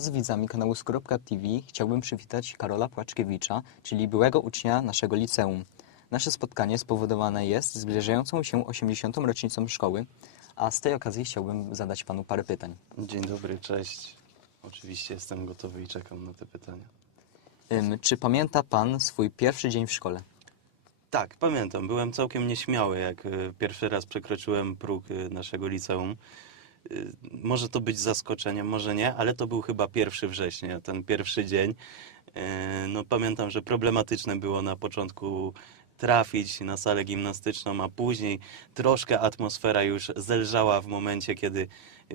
Wraz z widzami kanału Skorupka TV chciałbym przywitać Karola Płaczkiewicza, czyli byłego ucznia naszego liceum. Nasze spotkanie spowodowane jest zbliżającą się 80. rocznicą szkoły, a z tej okazji chciałbym zadać panu parę pytań. Dzień dobry, cześć. Oczywiście jestem gotowy i czekam na te pytania. Ym, czy pamięta pan swój pierwszy dzień w szkole? Tak, pamiętam. Byłem całkiem nieśmiały, jak e, pierwszy raz przekroczyłem próg e, naszego liceum. E, Może to być zaskoczeniem, może nie, ale to był chyba 1 września, ten pierwszy dzień. E, No, pamiętam, że problematyczne było na początku trafić na salę gimnastyczną, a później troszkę atmosfera już zelżała w momencie, kiedy e,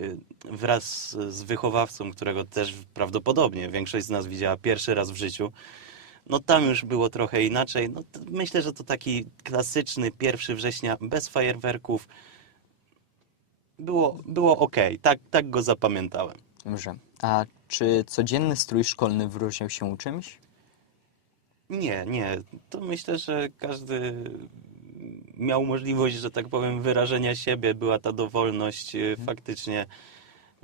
wraz z wychowawcą, którego też prawdopodobnie większość z nas widziała pierwszy raz w życiu, no tam już było trochę inaczej. No, myślę, że to taki klasyczny 1 września bez fajerwerków. Było, było ok, tak, tak go zapamiętałem. Dobrze. A czy codzienny strój szkolny wyróżniał się czymś? Nie, nie. To myślę, że każdy miał możliwość, że tak powiem, wyrażenia siebie. Była ta dowolność e, faktycznie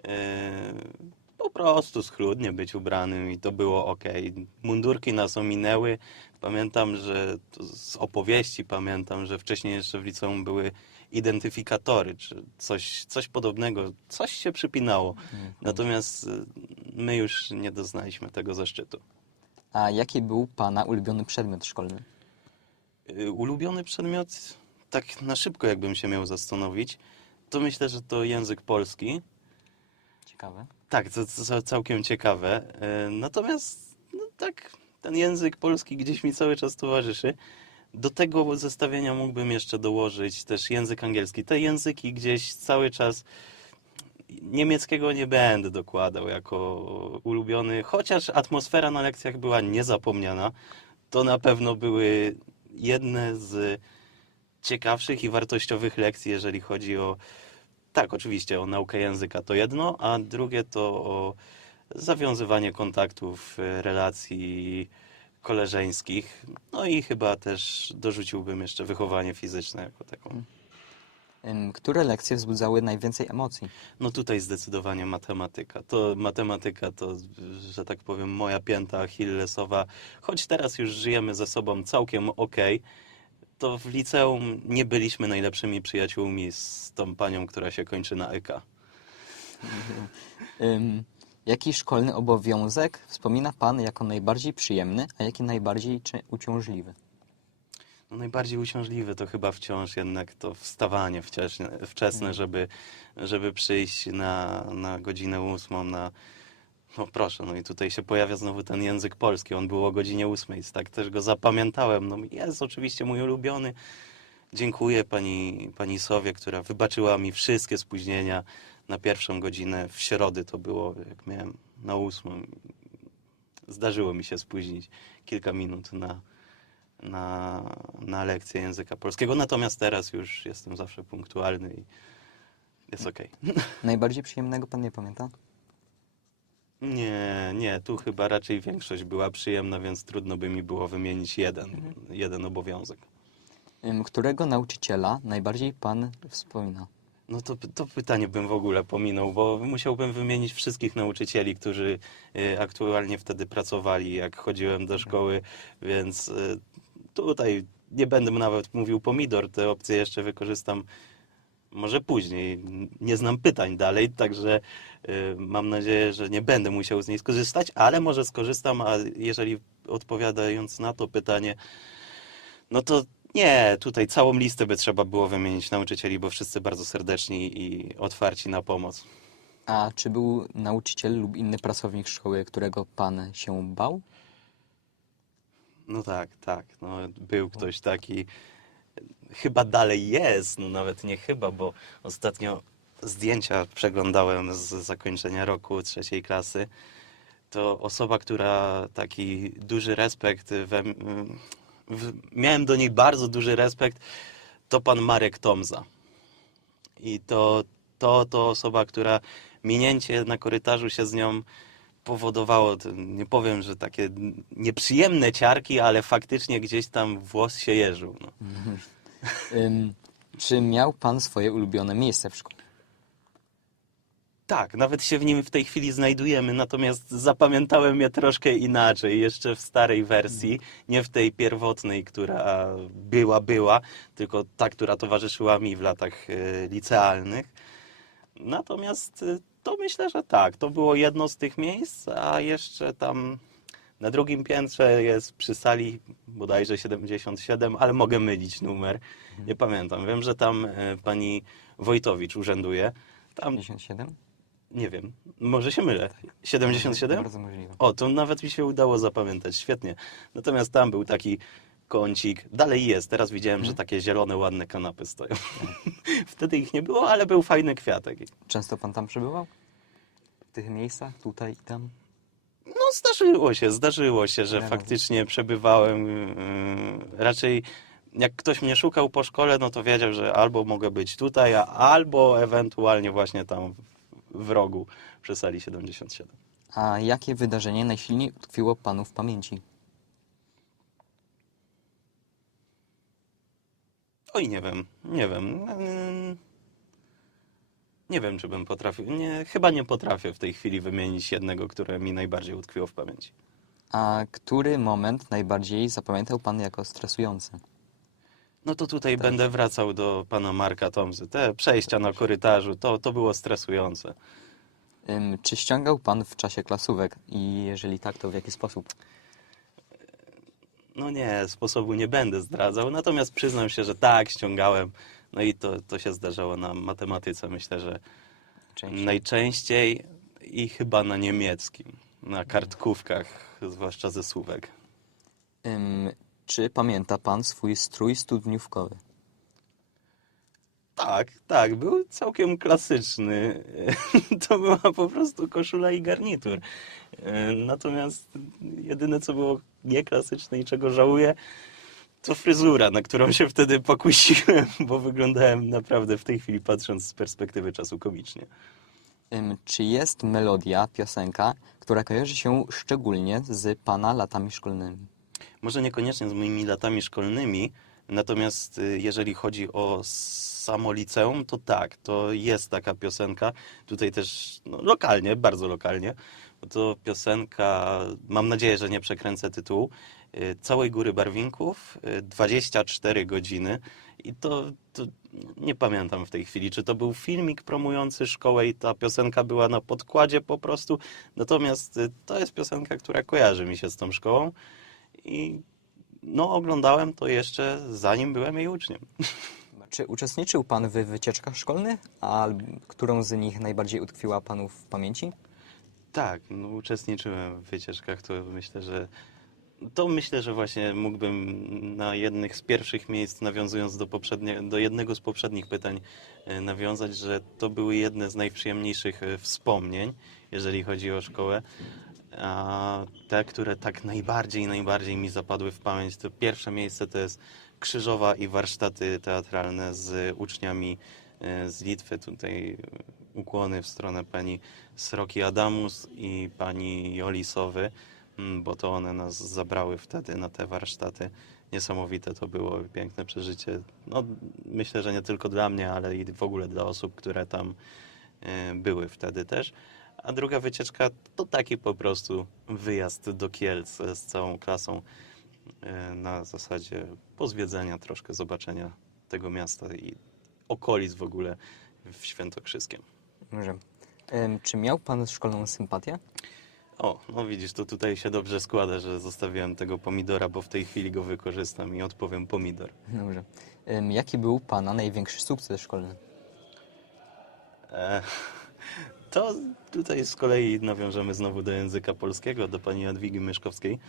e, po prostu schludnie być ubranym i to było ok. Mundurki nas ominęły. Pamiętam, że z opowieści pamiętam, że wcześniej jeszcze w liceum były identyfikatory, czy coś, coś podobnego. Coś się przypinało. Natomiast e, my już nie doznaliśmy tego zaszczytu. A jaki był pana ulubiony przedmiot szkolny? Y, Ulubiony przedmiot, tak na szybko jakbym się miał zastanowić, to myślę, że to język polski. Ciekawe. Tak, to, to całkiem ciekawe. Y, Natomiast, no tak, ten język polski gdzieś mi cały czas towarzyszy. Do tego zestawienia mógłbym jeszcze dołożyć też język angielski. Te języki gdzieś cały czas niemieckiego nie będę dokładał jako ulubiony, chociaż atmosfera na lekcjach była niezapomniana. To na pewno były jedne z ciekawszych i wartościowych lekcji, jeżeli chodzi o, tak, oczywiście o naukę języka to jedno, a drugie to o zawiązywanie kontaktów, e, relacji koleżeńskich. No i chyba też dorzuciłbym jeszcze wychowanie fizyczne jako taką. Ym, które lekcje wzbudzały najwięcej emocji? No tutaj zdecydowanie matematyka. To matematyka to, że tak powiem, moja pięta achillesowa. Choć teraz już żyjemy ze sobą całkiem okej, to w liceum nie byliśmy najlepszymi przyjaciółmi z tą panią, która się kończy na EK. Ym, jaki szkolny obowiązek wspomina pan jako najbardziej przyjemny, a jaki najbardziej czy uciążliwy? No najbardziej uciążliwe to chyba wciąż jednak to wstawanie wcześne, wczesne, żeby, żeby przyjść na, na godzinę ósmą, na... No proszę, no i tutaj się pojawia znowu ten język polski. On był o godzinie ósmej, tak też go zapamiętałem. No jest oczywiście mój ulubiony. Dziękuję pani, pani Sowie, która wybaczyła mi wszystkie spóźnienia na pierwszą godzinę. W środy to było, jak miałem na ósmą. Zdarzyło mi się spóźnić kilka minut na, na, na lekcję języka polskiego. Natomiast teraz już jestem zawsze punktualny i jest okej. Najbardziej przyjemnego pan nie pamięta? Nie, nie, tu chyba raczej większość była przyjemna, więc trudno by mi było wymienić jeden, jeden obowiązek. Którego nauczyciela najbardziej pan wspomina? No to, to pytanie bym w ogóle pominął, bo musiałbym wymienić wszystkich nauczycieli, którzy y, aktualnie wtedy pracowali, jak chodziłem do szkoły, więc y, tutaj nie będę nawet mówił pomidor, te opcje jeszcze wykorzystam może później. Nie znam pytań dalej, także y, mam nadzieję, że nie będę musiał z niej skorzystać, ale może skorzystam, a jeżeli odpowiadając na to pytanie, no to nie, tutaj całą listę by trzeba było wymienić nauczycieli, bo wszyscy bardzo serdeczni i otwarci na pomoc. A czy był nauczyciel lub inny pracownik szkoły, którego pan się bał? No tak, tak, no, był ktoś taki, chyba dalej jest, no nawet nie chyba, bo ostatnio zdjęcia przeglądałem z zakończenia roku trzeciej klasy. To osoba, która taki duży respekt, we, w, miałem do niej bardzo duży respekt, to pan Marek Tomza. I to, to, to osoba, która minięcie na korytarzu się z nią powodowało, to nie powiem, że takie nieprzyjemne ciarki, ale faktycznie gdzieś tam włos się jeżył. No. Ym, czy miał pan swoje ulubione miejsce w szkole? Tak, nawet się w nim w tej chwili znajdujemy, natomiast zapamiętałem je troszkę inaczej, jeszcze w starej wersji, nie w tej pierwotnej, która była, była, tylko ta, która towarzyszyła mi w latach e, licealnych. Natomiast e, to myślę, że tak, to było jedno z tych miejsc, a jeszcze tam na drugim piętrze jest przy sali bodajże 77, ale mogę mylić numer, nie pamiętam. Wiem, że tam e, pani Wojtowicz urzęduje. Tam 57? nie wiem, może się mylę. 77? Bardzo możliwe. O, to nawet mi się udało zapamiętać, świetnie. Natomiast tam był taki kącik, dalej jest, teraz widziałem, że takie zielone, ładne kanapy stoją. Wtedy ich nie było, ale był fajny kwiatek. Często pan tam przebywał? W tych miejscach, tutaj i tam? No zdarzyło się, zdarzyło się, że faktycznie przebywałem. yy, Raczej jak ktoś mnie szukał po szkole, no to wiedział, że albo mogę być tutaj, a- albo ewentualnie właśnie tam w- w rogu przy sali 77. A jakie wydarzenie najsilniej utkwiło panu w pamięci? Oj, nie wiem, nie wiem. Nie wiem, czy bym potrafił. Nie, chyba nie potrafię w tej chwili wymienić jednego, które mi najbardziej utkwiło w pamięci. A który moment najbardziej zapamiętał pan jako stresujący? No to tutaj Tak. będę wracał do pana Marka Tomzy. Te przejścia na korytarzu, to, to było stresujące. Czy ściągał pan w czasie klasówek? I jeżeli tak, to w jaki sposób? No nie, sposobu nie będę zdradzał, natomiast przyznam się, że tak, ściągałem. No i to, to się zdarzało na matematyce, myślę, że Częściej? najczęściej i chyba na niemieckim, na kartkówkach, zwłaszcza ze słówek. Ym, czy pamięta pan swój strój studniówkowy? Tak, tak, był całkiem klasyczny. To była po prostu koszula i garnitur. E, Natomiast jedyne, co było nieklasyczne i czego żałuję, to fryzura, na którą się wtedy pokusiłem, bo wyglądałem naprawdę w tej chwili, patrząc z perspektywy czasu, komicznie. Czy jest melodia, piosenka, która kojarzy się szczególnie z pana latami szkolnymi? Może niekoniecznie z moimi latami szkolnymi, natomiast y, jeżeli chodzi o samo liceum, to tak, to jest taka piosenka. Tutaj też no, lokalnie, bardzo lokalnie. To piosenka, mam nadzieję, że nie przekręcę tytułu, y, Całej Góry Barwinków, y, 24 godziny. I to, to nie pamiętam w tej chwili, czy to był filmik promujący szkołę i ta piosenka była na podkładzie po prostu. Natomiast y, to jest piosenka, która kojarzy mi się z tą szkołą. I no, oglądałem to jeszcze zanim byłem jej uczniem. Czy uczestniczył pan w wycieczkach szkolnych, a którą z nich najbardziej utkwiła panu w pamięci? Tak, no, uczestniczyłem w wycieczkach, to myślę, że to myślę, że właśnie mógłbym na jednych z pierwszych miejsc, nawiązując do, poprzednie, do jednego z poprzednich pytań, e, nawiązać, że to były jedne z najprzyjemniejszych e, wspomnień, jeżeli chodzi o szkołę. A te, które tak najbardziej, najbardziej mi zapadły w pamięć, to pierwsze miejsce to jest Krzyżowa i warsztaty teatralne z uczniami e, z Litwy. Tutaj ukłony w stronę pani Sroki Adamus i pani Joli Sowy, mm, bo to one nas zabrały wtedy na te warsztaty. Niesamowite to było, piękne przeżycie. No, myślę, że nie tylko dla mnie, ale i w ogóle dla osób, które tam e, były wtedy też. A druga wycieczka to taki po prostu wyjazd do Kielc z całą klasą e, na zasadzie pozwiedzenia, troszkę zobaczenia tego miasta i okolic w ogóle w Świętokrzyskiem. Dobrze. Czy miał pan szkolną sympatię? O, no widzisz, to tutaj się dobrze składa, że zostawiłem tego pomidora, bo w tej chwili go wykorzystam i odpowiem pomidor. Dobrze. Jaki był pana największy sukces szkolny? E, to tutaj z kolei nawiążemy znowu do języka polskiego, do pani Jadwigi Myszkowskiej.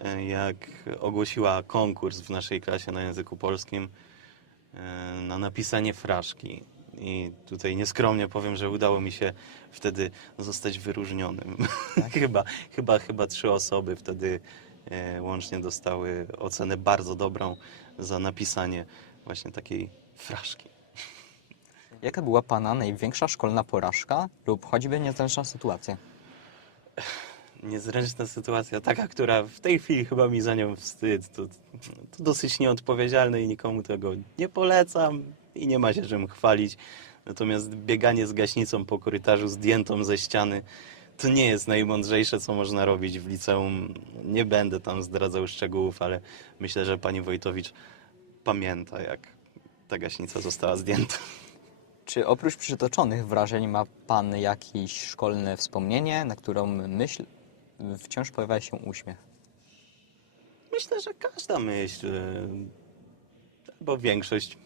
E, jak ogłosiła konkurs w naszej klasie na języku polskim e, na napisanie fraszki. I tutaj nieskromnie powiem, że udało mi się wtedy zostać wyróżnionym. chyba, chyba, chyba trzy osoby wtedy e, łącznie dostały ocenę bardzo dobrą za napisanie właśnie takiej fraszki. Jaka była pana największa szkolna porażka lub choćby niezręczna sytuacja? niezręczna sytuacja, taka, która w tej chwili chyba mi za nią wstyd. To, to dosyć nieodpowiedzialne i nikomu tego nie polecam i nie ma się czym chwalić. Natomiast bieganie z gaśnicą po korytarzu zdjętą ze ściany to nie jest najmądrzejsze, co można robić w liceum. Nie będę tam zdradzał szczegółów, ale myślę, że pani Wojtowicz pamięta, jak ta gaśnica została zdjęta. Czy oprócz przytoczonych wrażeń ma Pan jakieś szkolne wspomnienie, na którą myśl wciąż pojawia się uśmiech? Myślę, że każda myśl, e, albo większość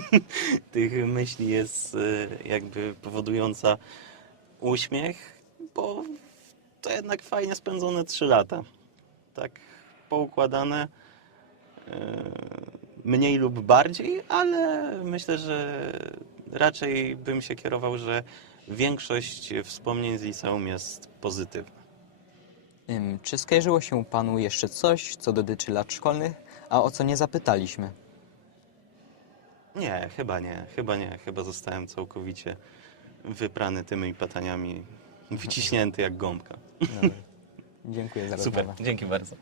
tych myśli jest e, jakby powodująca uśmiech, bo to jednak fajnie spędzone trzy lata. Tak poukładane, e, mniej lub bardziej, ale myślę, że raczej bym się kierował, że większość wspomnień z liceum jest pozytywna. Ym, Czy skojarzyło się Panu jeszcze coś, co dotyczy lat szkolnych, a o co nie zapytaliśmy? Nie, chyba nie, chyba nie. Chyba zostałem całkowicie wyprany tymi pytaniami, wyciśnięty jak gąbka. Dobra. Dziękuję za Super, rozmowę. dzięki bardzo.